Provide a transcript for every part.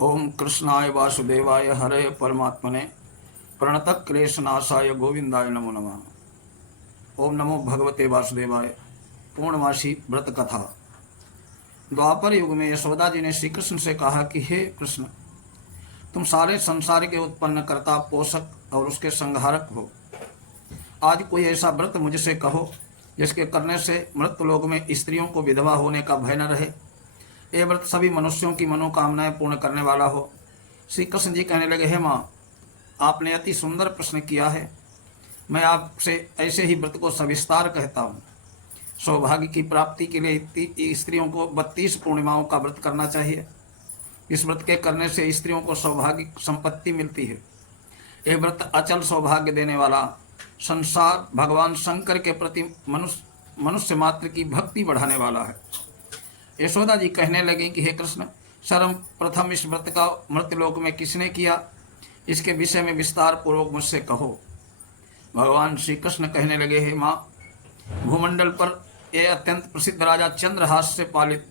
ओम कृष्णाय वासुदेवाय हरे परमात्मने प्रणत क्लेशनाशाय गोविंदाय नमो नमः। ओम नमो भगवते वासुदेवाय। पूर्णमासी व्रत कथा। द्वापर युग में यशोदा जी ने श्री कृष्ण से कहा कि हे कृष्ण, तुम सारे संसार के उत्पन्न कर्ता, पोषक और उसके संहारक हो। आज कोई ऐसा व्रत मुझसे कहो जिसके करने से मृत्यु लोक में स्त्रियों को विधवा होने का भय न रहे। ये व्रत सभी मनुष्यों की मनोकामनाएं पूर्ण करने वाला हो। श्री कृष्ण जी कहने लगे, हे माँ, आपने अति सुंदर प्रश्न किया है। मैं आपसे ऐसे ही व्रत को सविस्तार कहता हूँ। सौभाग्य की प्राप्ति के लिए स्त्रियों को 32 पूर्णिमाओं का व्रत करना चाहिए। इस व्रत के करने से स्त्रियों को सौभाग्य संपत्ति मिलती है। ये व्रत अचल सौभाग्य देने वाला, संसार भगवान शंकर के प्रति मनुष्य मात्र की भक्ति बढ़ाने वाला है। यशोदा जी कहने लगे कि हे कृष्ण, सर्वप्रथम इस व्रत का मृत्युलोक में किसने किया, इसके विषय में विस्तार पूर्वक मुझसे कहो। भगवान श्री कृष्ण कहने लगे, हे माँ, भूमंडल पर यह अत्यंत प्रसिद्ध राजा चंद्रहास से पालित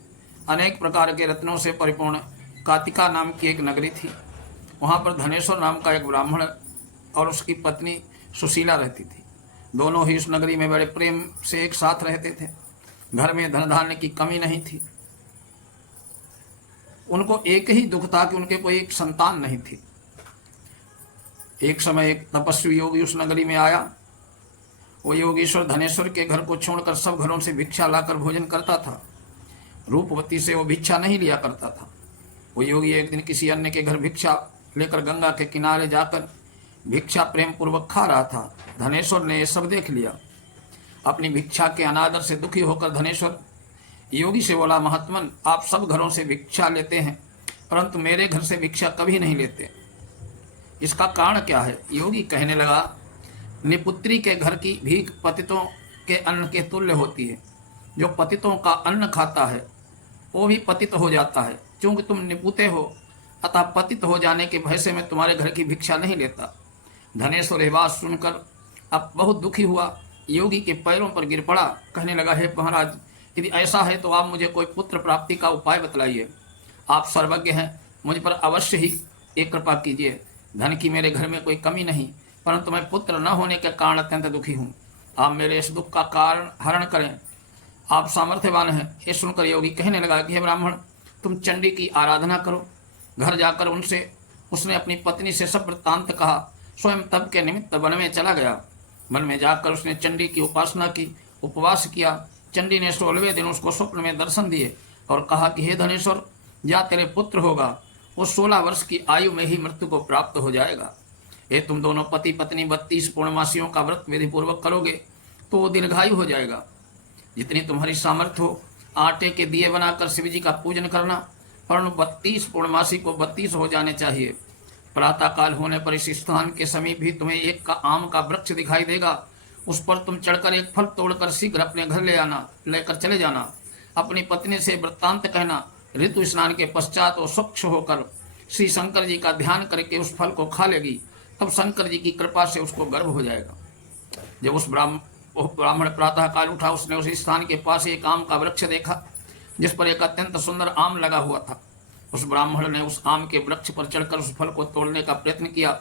अनेक प्रकार के रत्नों से परिपूर्ण कातिका नाम की एक नगरी थी। वहाँ पर धनेश्वर नाम का एक ब्राह्मण और उसकी पत्नी सुशीला रहती थी। दोनों ही उस नगरी में बड़े प्रेम से एक साथ रहते थे। घर में धन धान्य की कमी नहीं थी। उनको एक ही दुख था कि उनके कोई एक संतान नहीं थी। एक समय एक तपस्वी योगी उस नगरी में आया। वो योगेश्वर धनेश्वर के घर को छोड़कर सब घरों से भिक्षा लाकर भोजन करता था। रूपवती से वो भिक्षा नहीं लिया करता था। वो योगी एक दिन किसी अन्य के घर भिक्षा लेकर गंगा के किनारे जाकर भिक्षा प्रेम पूर्वक खा रहा था। धनेश्वर ने ये सब देख लिया। अपनी भिक्षा के अनादर से दुखी होकर धनेश्वर योगी से बोला, महात्मन, आप सब घरों से भिक्षा लेते हैं परंतु मेरे घर से भिक्षा कभी नहीं लेते। इसका कारण क्या है? योगी कहने लगा, निपुत्री के घर की भीख पतितों के अन्न के तुल्य होती है। जो पतितों का अन्न खाता है वो भी पतित हो जाता है। क्योंकि तुम निपुते हो, अतः पतित हो जाने के भय से मैं तुम्हारे घर की भिक्षा नहीं लेता। धनेश्वर यह बात सुनकर अब बहुत दुखी हुआ। योगी के पैरों पर गिर पड़ा। कहने लगा, हे महाराज, यदि ऐसा है तो आप मुझे कोई पुत्र प्राप्ति का उपाय बतलाइए। आप सर्वज्ञ हैं, मुझ पर अवश्य ही एक कृपा कीजिए। धन की मेरे घर में कोई कमी नहीं, परंतु मैं पुत्र न होने के कारण अत्यंत दुखी हूँ। आप मेरे इस दुख का कारण हरण करें। आप सामर्थ्यवान हैं। ये सुनकर योगी कहने लगा कि हे ब्राह्मण, तुम चंडी की आराधना करो। घर जाकर उसने अपनी पत्नी से सब वृत्तांत कहा। स्वयं तप के निमित्त वन में चला गया। वन में जाकर उसने चंडी की उपासना की, उपवास किया। चंडी ने 16वें दिन उसको स्वप्न में दर्शन दिए और कहा कि हे धनेश्वर, या तेरे पुत्र होगा, वो 16 वर्ष की आयु में ही मृत्यु को प्राप्त हो जाएगा। ये तुम दोनों पति पत्नी 32 पूर्णमासियों का व्रत विधि पूर्वक करोगे तो वो दीर्घायु हो जाएगा। जितनी तुम्हारी सामर्थ्य हो, आटे के दिए बनाकर शिव जी का पूजन करना, परंतु 32 पूर्णमासी को 32 हो जाने चाहिए। प्रातःकाल होने पर इस स्थान के समीप भी तुम्हें एक आम का वृक्ष दिखाई देगा। उस पर तुम चढ़कर एक फल तोड़कर शीघ्र अपने घर लेकर चले जाना। अपनी पत्नी से वृत्तांत कहना। ऋतु स्नान के पश्चात वो स्वच्छ होकर श्री शंकर जी का ध्यान करके उस फल को खा लेगी। तब शंकर जी की कृपा से उसको गर्भ हो जाएगा। जब उस ब्राह्मण प्रातःकाल उठा, उसने उस स्थान के पास एक आम का वृक्ष देखा जिस पर एक अत्यंत सुंदर आम लगा हुआ था। उस ब्राह्मण ने उस आम के वृक्ष पर चढ़कर उस फल को तोड़ने का प्रयत्न किया,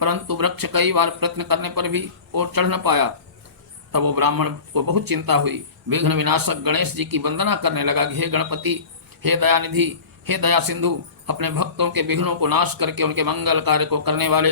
परंतु वृक्ष कई बार प्रयत्न करने पर भी वो चढ़ न पाया। तब वो ब्राह्मण को बहुत चिंता हुई। विघ्न विनाशक गणेश जी की वंदना करने लगा कि हे गणपति, हे दयानिधि, हे दया सिंधु, अपने भक्तों के विघ्नों को नाश करके उनके मंगल कार्य को करने वाले,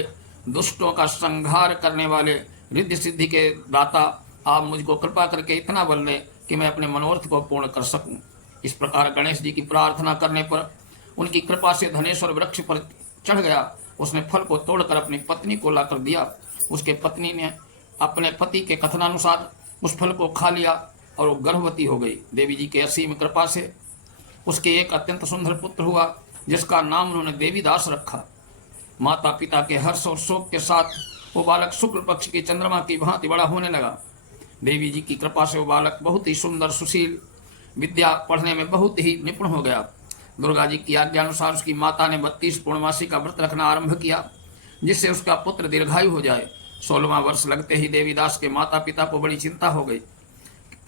दुष्टों का संहार करने वाले, रिद्धि सिद्धि के दाता, आप मुझको कृपा करके इतना बल दें कि मैं अपने मनोरथ को पूर्ण कर सकूं। इस प्रकार गणेश जी की प्रार्थना करने पर उनकी कृपा से धनेश्वर वृक्ष पर चढ़ गया। उसने फल को तोड़कर अपनी पत्नी को लाकर दिया। उसके पत्नी ने अपने पति के कथनानुसार उस फल को खा लिया और वो गर्भवती हो गई। देवी जी के असीम कृपा से उसके एक अत्यंत सुंदर पुत्र हुआ जिसका नाम उन्होंने देवीदास रखा। माता पिता के हर्ष और शोक के साथ वो बालक शुक्ल पक्ष की चंद्रमा की भांति बड़ा होने लगा। देवी जी की कृपा से वो बालक बहुत ही सुंदर, सुशील, विद्या पढ़ने में बहुत ही निपुण हो गया। दुर्गा जी की आज्ञा अनुसार उसकी माता ने 32 पूर्णमासी का व्रत रखना आरंभ किया जिससे उसका पुत्र दीर्घायु हो जाए। 16वां वर्ष लगते ही देवीदास के माता पिता को बड़ी चिंता हो गई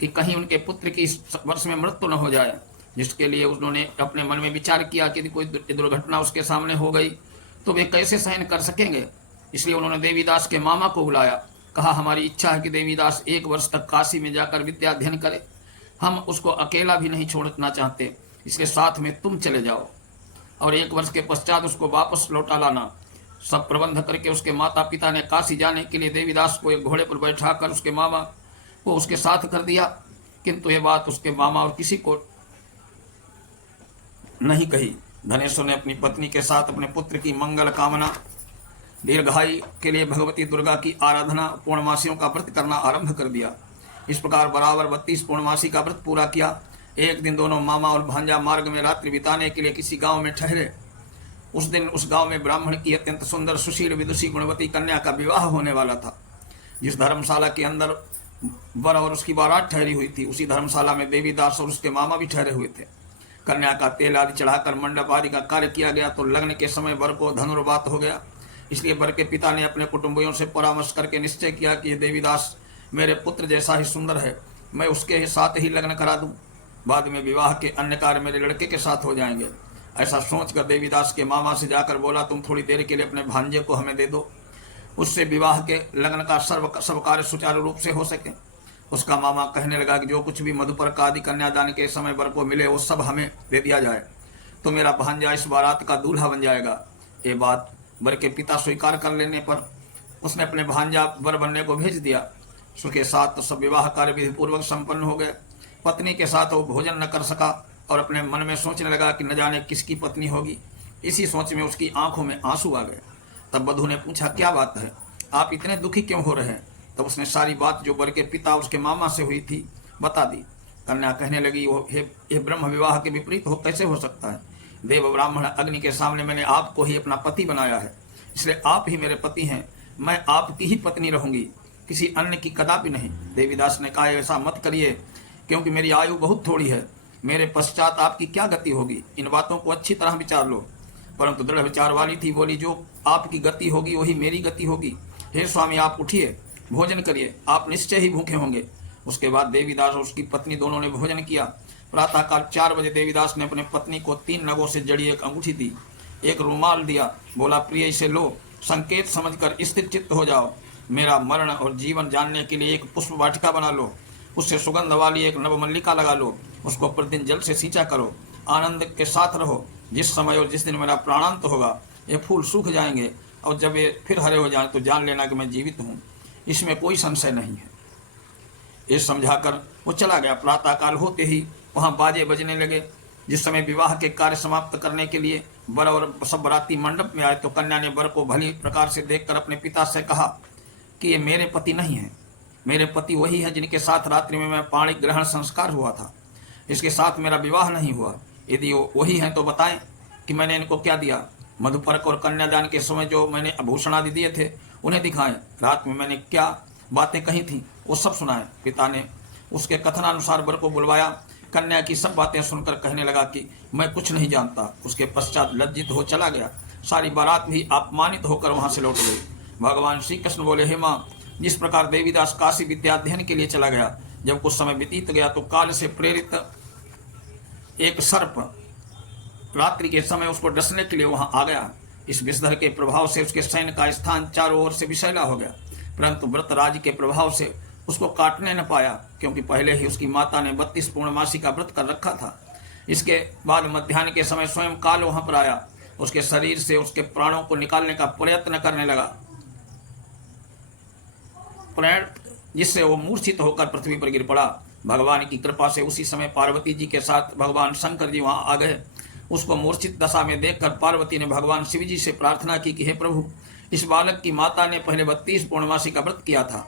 कि कहीं उनके पुत्र की इस वर्ष में मृत्यु न हो जाए। जिसके लिए उन्होंने अपने मन में विचार किया कि यदि कोई दुर्घटना उसके सामने हो गई तो वे कैसे सहन कर सकेंगे। इसलिए उन्होंने देवीदास के मामा को बुलाया, कहा हमारी इच्छा है कि देवीदास 1 वर्ष तक काशी में जाकर विद्या अध्ययन करे, हम उसको अकेला भी नहीं छोड़ना चाहते, इसलिए साथ में तुम चले जाओ और 1 वर्ष के पश्चात उसको वापस लौटा लाना। सब प्रबंध करके उसके माता पिता ने काशी जाने के लिए देवीदास को एक घोड़े पर बैठा कर उसके मामा को उसके साथ कर दिया, किंतु ये बात उसके मामा और किसी को नहीं कही। धनेश्वर ने अपनी पत्नी के साथ अपने पुत्र की मंगल कामना दीर्घायु के लिए भगवती दुर्गा की आराधना पूर्णमासियों का व्रत करना आरंभ कर दिया। इस प्रकार बराबर 32 पूर्णमासी का व्रत पूरा किया। एक दिन दोनों मामा और भांजा मार्ग में रात्रि बिताने के लिए किसी गांव में ठहरे। उस दिन उस गांव में ब्राह्मण की अत्यंत सुंदर सुशील विदुषी गुणवती कन्या का विवाह होने वाला था। जिस धर्मशाला के अंदर वर और उसकी बारात ठहरी हुई थी, उसी धर्मशाला में देवीदास और उसके मामा भी ठहरे हुए थे। कन्या का तेल आदि चढ़ाकर मंडप आदि का कार्य किया गया तो लगन के समय वर को धनुर्वात हो गया। इसलिए वर के पिता ने अपने कुटुंबियों से परामर्श करके निश्चय किया कि ये देवीदास मेरे पुत्र जैसा ही सुंदर है, मैं उसके साथ ही लग्न करा दूं, बाद में विवाह के अन्य कार्य मेरे लड़के के साथ हो जाएंगे। ऐसा सोचकर देवीदास के मामा से जाकर बोला, तुम थोड़ी देर के लिए अपने भांजे को हमें दे दो, उससे विवाह के लग्न का सब कार्य सुचारू रूप से हो सके। उसका मामा कहने लगा कि जो कुछ भी मधुपर्क आदि कन्यादान के समय वर को मिले वो सब हमें दे दिया जाए, तो मेरा भांजा इस बारात का दूल्हा बन जाएगा। ये बात वर के पिता स्वीकार कर लेने पर उसने अपने भांजा वर बनने को भेज दिया। उसके साथ तो सब विवाह कार्य विधि पूर्वक संपन्न हो गए। पत्नी के साथ वो भोजन न कर सका और अपने मन में सोचने लगा कि न जाने किसकी पत्नी होगी। इसी सोच में उसकी आंखों में आंसू आ गए। तब वधू ने पूछा, क्या बात है, आप इतने दुखी क्यों हो रहे हैं? तब उसने सारी बात जो वर के पिता उसके मामा से हुई थी बता दी। कन्या कहने लगी, वो हे ब्रह्म विवाह के विपरीत कैसे हो सकता है? देव ब्राह्मण अग्नि के सामने मैंने आपको ही अपना पति बनाया है, इसलिए आप ही मेरे पति हैं, मैं आपकी ही पत्नी रहूंगी, किसी अन्य की कदापि नहीं। देवीदास ने कहा, ऐसा मत करिए, क्योंकि मेरी आयु बहुत थोड़ी है, मेरे पश्चात आपकी क्या गति होगी, इन बातों को अच्छी तरह विचार लो। परंतु दृढ़ विचार वाली थी, बोली, जो आपकी गति होगी वही मेरी गति होगी। हे स्वामी, आप उठिए, भोजन करिए, आप निश्चय ही भूखे होंगे। उसके बाद देवीदास और उसकी पत्नी दोनों ने भोजन किया। प्रातःकाल 4 बजे देवीदास ने अपने पत्नी को 3 नगों से जड़ी एक अंगूठी दी, एक रुमाल दिया, बोला, प्रिय इसे लो, संकेत समझकर स्थिर चित्त हो जाओ, मेरा मरण और जीवन जानने के लिए एक पुष्प वाटिका बना लो, उससे सुगंध वाली एक नवमल्लिका लगा लो, उसको प्रतिदिन जल से सींचा करो, आनंद के साथ रहो। जिस समय और जिस दिन मेरा प्राणांत होगा ये फूल सूख जाएंगे और जब ये फिर हरे हो जाए तो जान लेना कि मैं जीवित हूँ, इसमें कोई संशय नहीं है। ये समझाकर वो चला गया। प्रातःकाल होते ही वहाँ बाजे बजने लगे। जिस समय विवाह के कार्य समाप्त करने के लिए वर और सब बराती मंडप में आए तो कन्या ने वर को भली प्रकार से देखकर अपने पिता से कहा कि ये मेरे पति नहीं है, मेरे पति वही है जिनके साथ रात्रि में मैं पाणी ग्रहण संस्कार हुआ था, इसके साथ मेरा विवाह नहीं हुआ। यदि वो वही हैं तो बताएं कि मैंने इनको क्या दिया। मधुपर्क और कन्यादान के समय जो मैंने आभूषण आदि दिए थे उन्हें दिखाएं, रात में मैंने क्या बातें कही थी वो सब सुनाएं। पिता ने उसके कथनानुसार वर को बुलवाया। कन्या की सब बातें सुनकर कहने लगा कि मैं कुछ नहीं जानता। उसके पश्चात लज्जित हो चला गया। सारी बारात भी अपमानित होकर वहां से लौट गई। भगवान श्री कृष्ण बोले, हे माँ, जिस प्रकार देवीदास काशी विद्याध्ययन के लिए चला गया, जब कुछ समय बीत गया तो काल से प्रेरित एक सर्प रात्रि के समय उसको डसने के लिए वहां आ गया। इस विषधर के प्रभाव से उसके सैन्य का स्थान चारों ओर से विषैला हो गया, परंतु व्रतराज के प्रभाव से उसको काटने न पाया, क्योंकि पहले ही उसकी माता ने 32 पूर्णमासी का व्रत कर रखा था। इसके बाद मध्याह्न के समय स्वयं काल वहां पर आया, उसके शरीर से उसके प्राणों को निकालने का प्रयत्न करने लगा, जिससे वो मूर्छित होकर पृथ्वी पर गिर पड़ा। भगवान की कृपा से उसी समय पार्वती जी के साथ भगवान शंकर जी वहां आ गए। उसको मूर्छित दशा में देखकर पार्वती ने भगवान शिव जी से प्रार्थना की कि हे प्रभु, इस बालक की माता ने पहले 32 पूर्णमासी का व्रत किया था,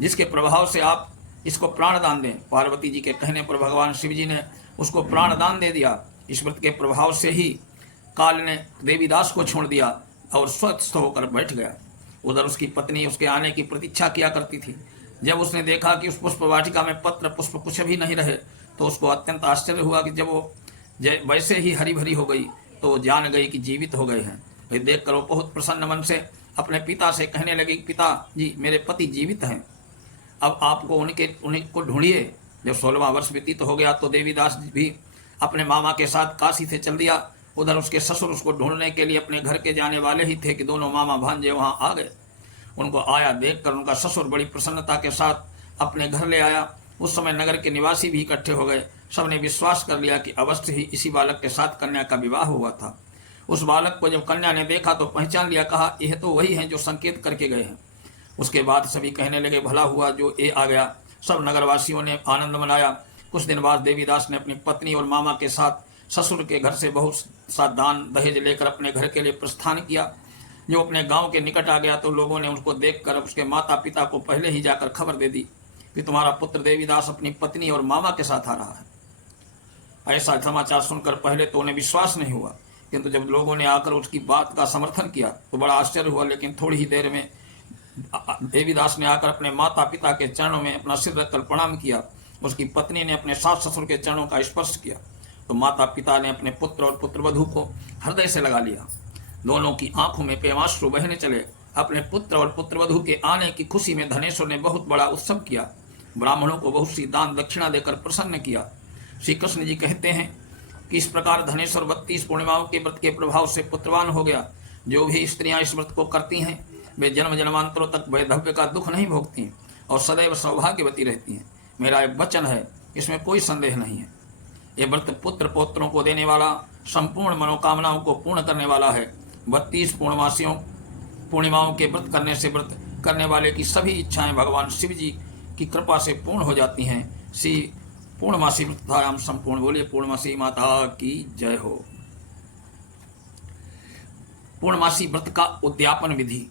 जिसके प्रभाव से आप इसको प्राणदान दें। पार्वती जी के कहने पर भगवान शिव जी ने उसको प्राणदान दे दिया। इस व्रत के प्रभाव से ही काल ने देवीदास को छोड़ दिया और स्वस्थ होकर बैठ गया। उधर उसकी पत्नी उसके आने की प्रतीक्षा किया करती थी। जब उसने देखा कि उस पुष्प वाटिका में पत्र पुष्प कुछ भी नहीं रहे तो उसको अत्यंत आश्चर्य हुआ कि जब वो वैसे ही हरी भरी हो गई तो वो जान गई कि जीवित हो गए हैं। फिर देखकर वो बहुत प्रसन्न मन से अपने पिता से कहने लगी, पिता जी, मेरे पति जीवित हैं, अब आपको उनको ढूंढिए। जब 16वां वर्ष व्यतीत हो गया तो देवीदास भी अपने मामा के साथ काशी से चल दिया। उधर उसके ससुर उसको ढूंढने के लिए अपने घर के जाने वाले ही थे कि दोनों मामा भांजे वहां आ गए। उनको आया देखकर उनका ससुर बड़ी प्रसन्नता के साथ अपने घर ले आया। उस समय नगर के निवासी भी इकट्ठे हो गए। सबने विश्वास कर लिया कि अवश्य ही इसी बालक के साथ कन्या का विवाह हुआ था। उस बालक को जब कन्या ने देखा तो पहचान लिया, कहा यह तो वही है जो संकेत करके गए हैं। उसके बाद सभी कहने लगे भला हुआ जो ये आ गया। सब नगरवासियों ने आनंद मनाया। कुछ दिन बाद देवीदास ने अपनी पत्नी और मामा के साथ ससुर के घर से बहुत सा दान दहेज लेकर अपने घर के लिए प्रस्थान किया। जो अपने गांव के निकट आ गया तो लोगों ने उसको देखकर उसके माता पिता को पहले ही जाकर खबर दे दी कि तुम्हारा पुत्र देवीदास अपनी पत्नी और मामा के साथ आ रहा है। ऐसा समाचार सुनकर पहले तो उन्हें विश्वास नहीं हुआ, किंतु जब लोगों ने आकर उसकी बात का समर्थन किया तो बड़ा आश्चर्य हुआ। लेकिन थोड़ी ही देर में देवीदास ने आकर अपने माता पिता के चरणों में अपना सिर रखकर प्रणाम किया। उसकी पत्नी ने अपने सास ससुर के चरणों का स्पर्श किया तो माता पिता ने अपने पुत्र और पुत्रवधू को हृदय से लगा लिया। दोनों की आंखों में प्रेमाश्रु बहने चले। अपने पुत्र और पुत्रवधू के आने की खुशी में धनेश्वर ने बहुत बड़ा उत्सव किया। ब्राह्मणों को बहुत सी दान दक्षिणा देकर प्रसन्न किया। श्री कृष्ण जी कहते हैं कि इस प्रकार धनेश्वर 32 पूर्णिमाओं के व्रत के प्रभाव से पुत्रवान हो गया। जो भी स्त्रियां इस व्रत को करती हैं वे जन्म जन्मांतरों तक वैधव्य का दुख नहीं भोगती और सदैव सौभाग्यवती रहती हैं। मेरा एक वचन है, इसमें कोई संदेह नहीं है। ये व्रत पुत्र पौत्रों को देने वाला, संपूर्ण मनोकामनाओं को पूर्ण करने वाला है। 32 पूर्णिमाओं के व्रत करने से व्रत करने वाले की सभी इच्छाएं भगवान शिव जी की कृपा से पूर्ण हो जाती हैं। श्री पूर्णमासी व्रतायाम संपूर्ण। बोलिए पूर्णमासी माता की जय हो। पूर्णमासी व्रत का उद्यापन विधि।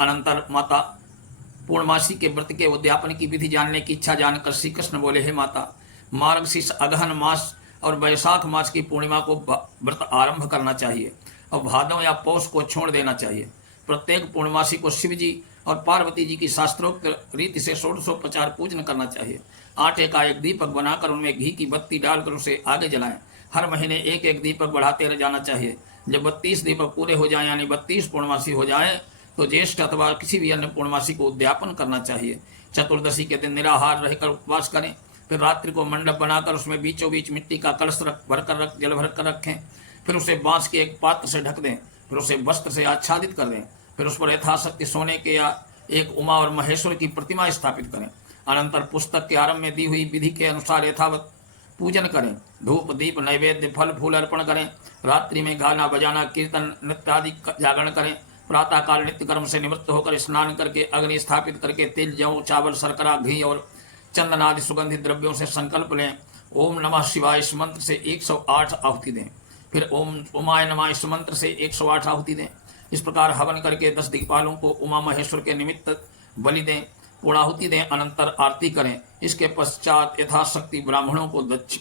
अनंतर माता पूर्णमासी के व्रत के उद्यापन की विधि जानने की इच्छा जानकर श्री कृष्ण बोले, हे माता, मार्गशीर्ष अगहन मास और वैशाख मास की पूर्णिमा को व्रत आरंभ करना चाहिए और भादव या पौष को छोड़ देना चाहिए। प्रत्येक पूर्णमासी को शिव जी और पार्वती जी की शास्त्रोक्त रीति से 1650 पूजन करना चाहिए। आटे का एक दीपक बनाकर उनमें घी की बत्ती डालकर उसे आगे जलाएं। हर महीने एक एक दीपक बढ़ाते रह जाना चाहिए। जब 32 दीपक पूरे हो जाएं यानी 32 पूर्णमासी हो जाएं तो ज्येष्ठ अथवा किसी भी अन्य पूर्णमासी को उद्यापन करना चाहिए। चतुर्दशी के दिन निराहार रहकर उपवास करें। फिर रात्रि को मंडप बनाकर उसमें बीचों बीच मिट्टी का कलश जल भर कर रखें। फिर उसे बांस के एक पात्र से ढक दें। फिर उसे वस्त्र से आच्छादित कर दें। फिर उस पर यथाशक्ति सोने के या एक उमा और महेश्वर की प्रतिमा स्थापित करें। अनंतर पुस्तक के आरंभ में दी हुई विधि के अनुसार यथावत पूजन करें। धूप दीप नैवेद्य फल फूल अर्पण करें। रात्रि में गाना बजाना कीर्तन नृत्य आदि जागरण करें। प्रातःकाल नित्य कर्म से निवृत्त होकर स्नान करके अग्नि स्थापित करके तिल जौ चावल शर्करा घी और चंदन आदि सुगंधित द्रव्यों से संकल्प लें। ओम नमः शिवाय इस मंत्र से 108 आहुति दें। फिर ओम उमाय नमः इस मंत्र से 108 आहुति दें। इस प्रकार हवन करके 10 दिक्पालों को उमा महेश्वर के निमित्त बलि दें, पूर्णाहुति दें। अनंतर आरती करें। इसके पश्चात यथाशक्ति ब्राह्मणों को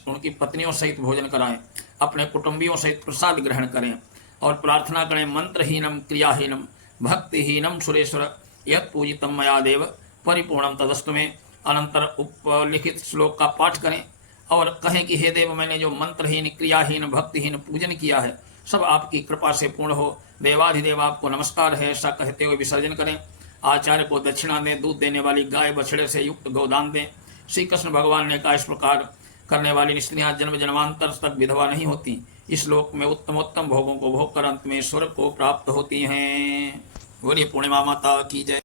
उनकी पत्नियों सहित भोजन कराएं। अपने कुटुंबियों सहित प्रसाद ग्रहण करें और प्रार्थना करें, मंत्रहीनम क्रियाहीनम भक्तिहीनम सुरेश्वर यत् पूजितम मया देव परिपूर्णम तदस्तु में। अनंतर उपलिखित श्लोक का पाठ करें और कहें कि हे देव, मैंने जो मंत्रहीन क्रियाहीन भक्तिहीन पूजन किया है सब आपकी कृपा से पूर्ण हो। देवाधिदेव आपको नमस्कार है, ऐसा कहते हुए विसर्जन करें। आचार्य को दक्षिणा दें। दूध देने वाली गाय बछड़े से युक्त गोदान दें। श्री कृष्ण भगवान ने कहा, इस प्रकार करने वाली स्त्रियां जन्म जन्मांतर तक विधवा नहीं होती। इस लोक में उत्तमोत्तम भोगों को भोग कर अंत में स्वर्ग को प्राप्त होती हैं। बोलिए पूर्णिमा माता की जय।